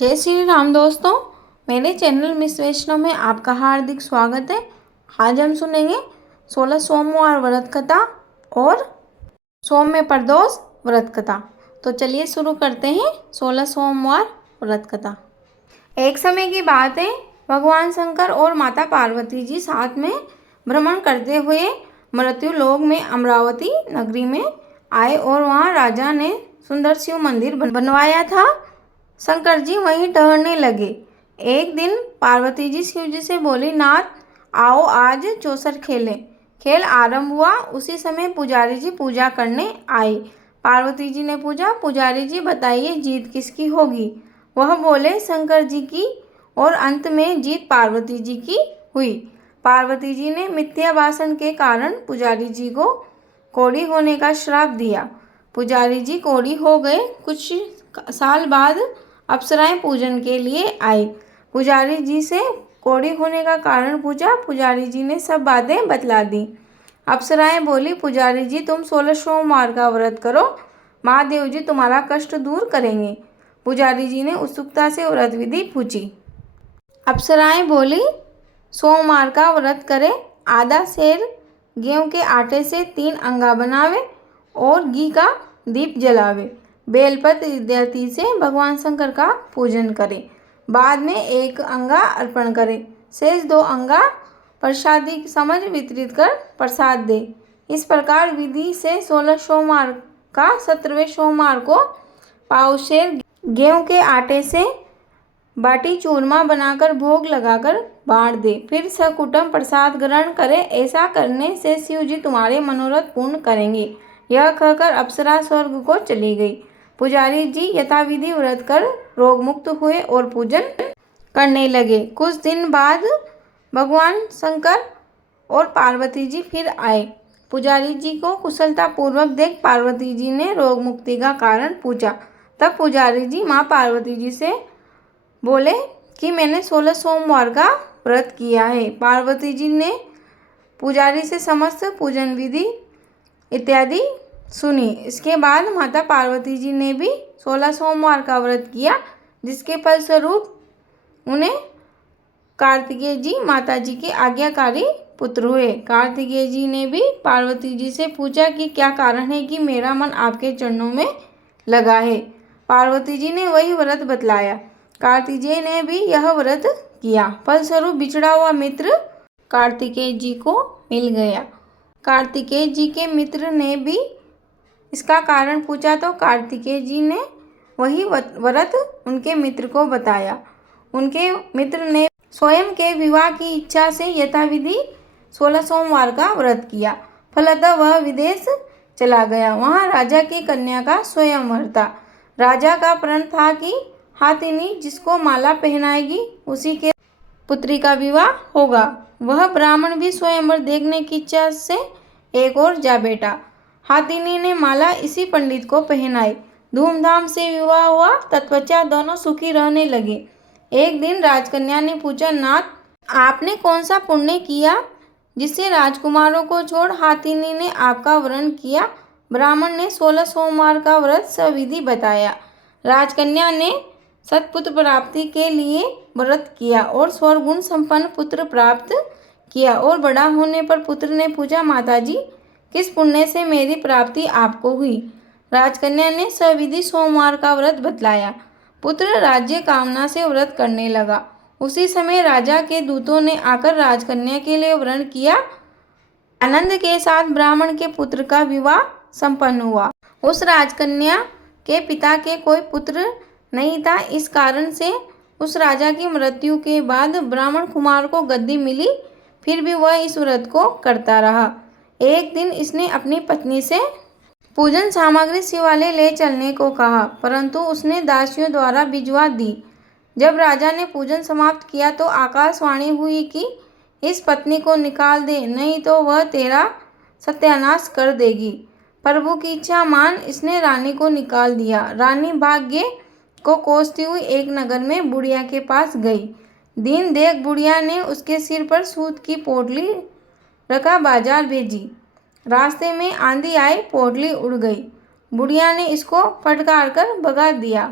जय श्री राम दोस्तों, मेरे चैनल मिस वैष्णव में आपका हार्दिक स्वागत है। आज हम सुनेंगे 16 सोमवार व्रत कथा और सोम में प्रदोष व्रत कथा। तो चलिए शुरू करते हैं 16 सोमवार व्रत कथा। एक समय की बात है, भगवान शंकर और माता पार्वती जी साथ में भ्रमण करते हुए मृत्यु लोक में अमरावती नगरी में आए और वहाँ राजा ने सुंदर शिव मंदिर बनवाया था। शंकर जी वहीं ठहरने लगे। एक दिन पार्वती जी शिव जी से बोली, नाथ आओ आज चौसर खेलें। खेल आरंभ हुआ। उसी समय पुजारी जी पूजा करने आए। पार्वती जी ने पूछा, पुजारी जी बताइए जीत किसकी होगी। वह बोले शंकर जी की, और अंत में जीत पार्वती जी की हुई। पार्वती जी ने मिथ्या भाषण के कारण पुजारी जी को कोढ़ी होने का श्राप दिया। पुजारी जी कोढ़ी हो गए। कुछ साल बाद अप्सराएं पूजन के लिए आई। पुजारी जी से कोढ़ी होने का कारण पूछा। पुजारी जी ने सब बातें बतला दी। अप्सराएं बोली, पुजारी जी तुम 16 सोमवार का व्रत करो, महादेव जी तुम्हारा कष्ट दूर करेंगे। पुजारी जी ने उत्सुकता से व्रत विधि पूछी। अप्सराएं बोली, सोमवार का व्रत करे, आधा सेर गेहूं के आटे से 3 अंगा बनावे और घी का दीप जलावे। बेलपत्र इत्यादि से भगवान शंकर का पूजन करे। बाद में 1 अंगा अर्पण करे। शेष 2 अंगा प्रसादी समझ वितरित कर प्रसाद दे। इस प्रकार विधि से 16 सोमवार का 17वें सोमवार को पावशेर गेहूं के आटे से बाटी चूरमा बनाकर भोग लगाकर बांट दे। फिर सकुटुम्ब प्रसाद ग्रहण करे। ऐसा करने से शिव जी तुम्हारे मनोरथ पूर्ण करेंगे। यह कहकर अप्सरा स्वर्ग को चली गई। पुजारी जी यथाविधि व्रत कर रोग मुक्त हुए और पूजन करने लगे। कुछ दिन बाद भगवान शंकर और पार्वती जी फिर आए। पुजारी जी को कुशलता पूर्वक देख पार्वती जी ने रोग मुक्ति का कारण पूछा। तब पुजारी जी माँ पार्वती जी से बोले कि मैंने 16 सोमवार का व्रत किया है। पार्वती जी ने पुजारी से समस्त पूजन विधि इत्यादि सुनी। इसके बाद माता पार्वती जी ने भी 16 सोमवार का व्रत किया, जिसके फलस्वरूप उन्हें कार्तिकेय जी माता जी के आज्ञाकारी पुत्र हुए। कार्तिकेय जी ने भी पार्वती जी से पूछा कि क्या कारण है कि मेरा मन आपके चरणों में लगा है। पार्वती जी ने वही व्रत बतलाया। कार्तिकेय ने भी यह व्रत किया। फलस्वरूप बिछड़ा हुआ मित्र कार्तिकेय जी को मिल गया। कार्तिकेय जी के मित्र ने भी इसका कारण पूछा तो कार्तिकेय जी ने वही व्रत उनके मित्र को बताया। उनके मित्र ने स्वयं के विवाह की इच्छा से यथाविधि 16 सोमवार का व्रत किया। फलतः वह विदेश चला गया। वहाँ राजा की कन्या का स्वयंवर था। राजा का प्रण था कि हाथिनी जिसको माला पहनाएगी उसी के पुत्री का विवाह होगा। वह ब्राह्मण भी स्वयंवर देखने की इच्छा से एक और जा बैठा। हाथिनी ने माला इसी पंडित को पहनाई। धूमधाम से विवाह हुआ। तत्पश्चात दोनों सुखी रहने लगे। एक दिन राजकन्या ने पूछा, नाथ आपने कौन सा पुण्य किया जिससे राजकुमारों को छोड़ हाथिनी ने आपका वरण किया। ब्राह्मण ने 16 सोमवार का व्रत सविधि बताया। राजकन्या ने सत्पुत्र प्राप्ति के लिए व्रत किया और स्वर्गुण संपन्न पुत्र प्राप्त किया। और बड़ा होने पर पुत्र ने पूछा, माताजी किस पुण्य से मेरी प्राप्ति आपको हुई। राजकन्या ने सविधि सोमवार का व्रत बतलाया। पुत्र राज्य कामना से व्रत करने लगा। उसी समय राजा के दूतों ने आकर राजकन्या के लिए व्रण किया। आनंद के साथ ब्राह्मण के पुत्र का विवाह संपन्न हुआ। उस राजकन्या के पिता के कोई पुत्र नहीं था। इस कारण से उस राजा की मृत्यु के बाद ब्राह्मण कुमार को गद्दी मिली। फिर भी वह इस व्रत को करता रहा। एक दिन इसने अपनी पत्नी से पूजन सामग्री शिवालय ले चलने को कहा, परंतु उसने दासियों द्वारा भिजवा दी। जब राजा ने पूजन समाप्त किया तो आकाशवाणी हुई कि इस पत्नी को निकाल दे, नहीं तो वह तेरा सत्यानाश कर देगी। प्रभु की इच्छा मान इसने रानी को निकाल दिया। रानी भाग्य को कोसती हुई एक नगर में बुढ़िया के पास गई। दिन देख बुढ़िया ने उसके सिर पर सूत की पोटली रखा बाजार भेजी। रास्ते में आंधी आई, पोटली उड़ गई। बुढ़िया ने इसको फटकार कर भगा दिया।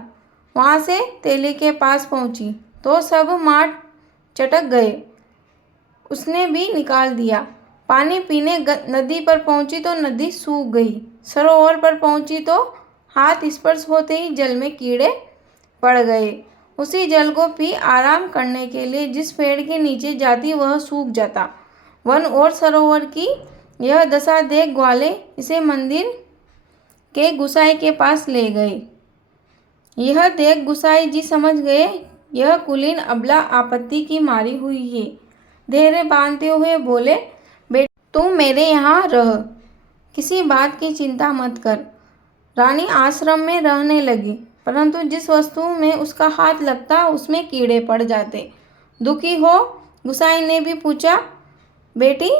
वहाँ से तेली के पास पहुँची तो सब मार चटक गए। उसने भी निकाल दिया। पानी पीने नदी पर पहुँची तो नदी सूख गई। सरोवर पर पहुँची तो हाथ स्पर्श होते ही जल में कीड़े पड़ गए। उसी जल को पी आराम करने के लिए जिस पेड़ के नीचे जाती वह सूख जाता। वन और सरोवर की यह दशा देख ग्वाले इसे मंदिर के गुसाई के पास ले गए। यह देख गुसाई जी समझ गए यह कुलीन अबला आपत्ति की मारी हुई है। धैर्य बांधते हुए बोले, बेटा तू मेरे यहाँ रह, किसी बात की चिंता मत कर। रानी आश्रम में रहने लगी, परंतु जिस वस्तु में उसका हाथ लगता उसमें कीड़े पड़ जाते। दुखी हो गुसाई ने भी पूछा, बेटी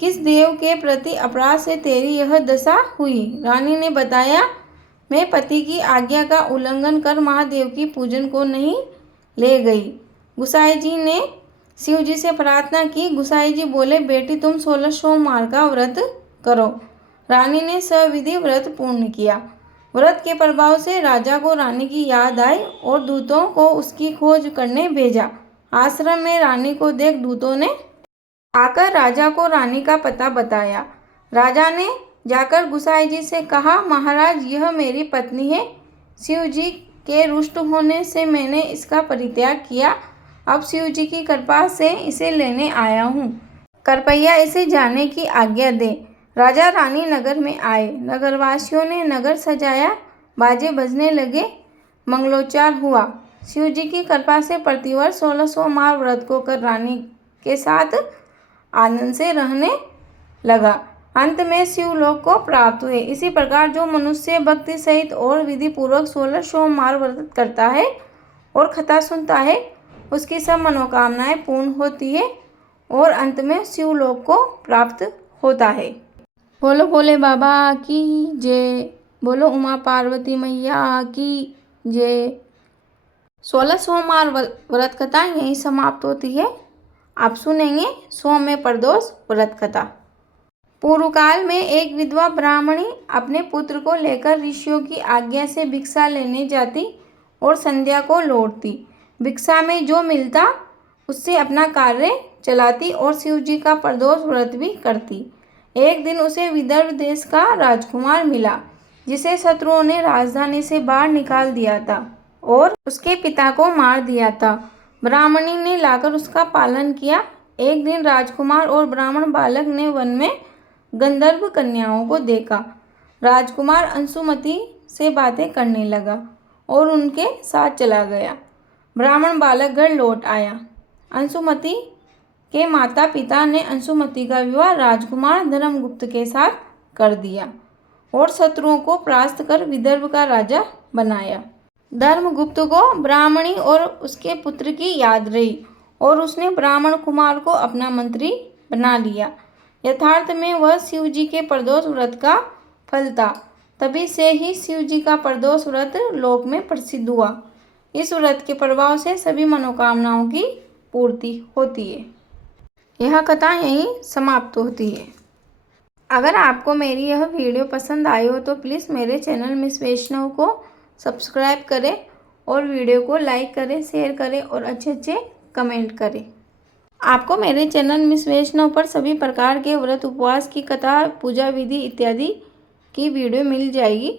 किस देव के प्रति अपराध से तेरी यह दशा हुई? रानी ने बताया, मैं पति की आज्ञा का उल्लंघन कर महादेव की पूजन को नहीं ले गई। गुसाई जी ने शिव जी से प्रार्थना की। गुसाई जी बोले, बेटी तुम 16 सोमवार का व्रत करो। रानी ने सविधि व्रत पूर्ण किया। व्रत के प्रभाव से राजा को रानी की याद आई और दूतों को उसकी खोज करने भेजा। आश्रम में रानी को देख दूतों ने आकर राजा को रानी का पता बताया। राजा ने जाकर गुसाई जी से कहा, महाराज यह मेरी पत्नी है। शिव जी के रुष्ट होने से मैंने इसका परित्याग किया। अब शिव जी की कृपा से इसे लेने आया हूँ। कृपया इसे जाने की आज्ञा दे। राजा रानी नगर में आए। नगरवासियों ने नगर सजाया, बाजे बजने लगे, मंगलोच्चार हुआ। शिव जी की कृपा से प्रतिवर्ष 16 सोमवार व्रत को कर रानी के साथ आनंद से रहने लगा। अंत में शिवलोक को प्राप्त हुए। इसी प्रकार जो मनुष्य भक्ति सहित और विधि पूर्वक 16 सोमवार व्रत करता है और कथा सुनता है उसकी सब मनोकामनाएं पूर्ण होती है और अंत में शिवलोक को प्राप्त होता है। बोलो भोले बाबा की जय। बोलो उमा पार्वती मैया की जय। 16 सोमवार व्रत कथा यहीं समाप्त होती है। आप सुनेंगे सोम में प्रदोष व्रत कथा। पूर्व काल में एक विधवा ब्राह्मणी अपने पुत्र को लेकर ऋषियों की आज्ञा से भिक्षा लेने जाती और संध्या को लौटती। भिक्षा में जो मिलता उससे अपना कार्य चलाती और शिव जी का प्रदोष व्रत भी करती। एक दिन उसे विदर्भ देश का राजकुमार मिला जिसे शत्रुओं ने राजधानी से बाहर निकाल दिया था और उसके पिता को मार दिया था। ब्राह्मणी ने लाकर उसका पालन किया। एक दिन राजकुमार और ब्राह्मण बालक ने वन में गंधर्व कन्याओं को देखा। राजकुमार अंशुमति से बातें करने लगा और उनके साथ चला गया। ब्राह्मण बालक घर लौट आया। अंशुमति के माता पिता ने अंशुमति का विवाह राजकुमार धर्मगुप्त के साथ कर दिया और शत्रुओं को परास्त कर विदर्भ का राजा बनाया। धर्मगुप्त को ब्राह्मणी और उसके पुत्र की याद रही और उसने ब्राह्मण कुमार को अपना मंत्री बना लिया। यथार्थ में वह शिव जी के प्रदोष व्रत का फल था। तभी से ही शिव जी का प्रदोष व्रत लोक में प्रसिद्ध हुआ। इस व्रत के प्रभाव से सभी मनोकामनाओं की पूर्ति होती है। यह कथा यहीं समाप्त होती है। अगर आपको मेरी यह वीडियो पसंद आई हो तो प्लीज़ मेरे चैनल मिस वैष्णव को सब्सक्राइब करें और वीडियो को लाइक करें, शेयर करें और अच्छे कमेंट करें। आपको मेरे चैनल मिस वैष्णव पर सभी प्रकार के व्रत उपवास की कथा, पूजा विधि इत्यादि की वीडियो मिल जाएगी।